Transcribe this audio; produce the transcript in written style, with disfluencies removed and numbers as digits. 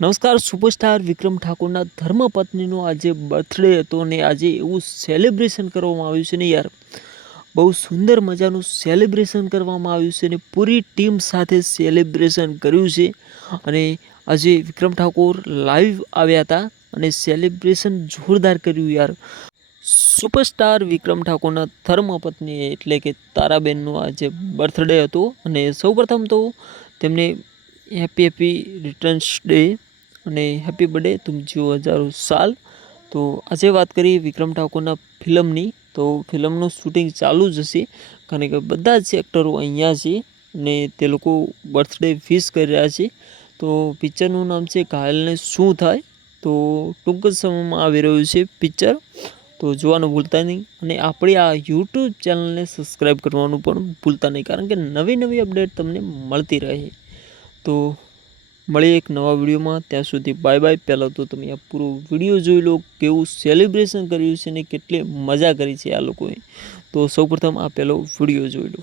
નમસ્કાર. સુપરસ્ટાર વિક્રમ ઠાકોરના ધર્મપત્નીનો આજે બર્થડે હતો ને આજે એવું સેલિબ્રેશન કરવામાં આવ્યું છે ને યાર, બહુ સુંદર મજાનું સેલિબ્રેશન કરવામાં આવ્યું છે ને પૂરી ટીમ સાથે સેલિબ્રેશન કર્યું છે. અને આજે વિક્રમ ઠાકોર લાઈવ આવ્યા હતા અને સેલિબ્રેશન જોરદાર કર્યું યાર. સુપરસ્ટાર વિક્રમ ઠાકોરના ધર્મપત્ની એટલે કે તારાબેનનો આજે બર્થડે હતો અને સૌપ્રથમ તો તેમને હેપી રિટર્ન્સ ડે અને હેપી બર્થડે, તુમ જીઓ હજારો સાલ. તો આજે વાત કરીએ વિક્રમ ઠાકોરના ફિલ્મની, તો ફિલ્મનું શૂટિંગ ચાલુ જ હશે કારણ કે બધા જ એક્ટરો અહીંયા છે અને તે લોકો બર્થડે વિશ કરી રહ્યા છે. તો પિક્ચરનું નામ છે ઘાયલને શું થાય. તો ટૂંક જ સમયમાં આવી રહ્યું છે પિક્ચર, તો જોવાનું ભૂલતા નહીં અને આપણી આ યુટ્યુબ ચેનલને સબસ્ક્રાઈબ કરવાનું પણ ભૂલતા નહીં કારણ કે નવી નવી અપડેટ તમને મળતી રહે. તો મળીએ એક નવા વિડીયોમાં, ત્યાં સુધી બાય બાય. પહેલાં તો તમે આ પૂરો વિડીયો જોઈ લો, કેવું સેલિબ્રેશન કર્યું છે ને કેટલી મજા કરી છે આ લોકોએ. તો સૌપ્રથમ આ પહેલો વિડીયો જોઈ લો.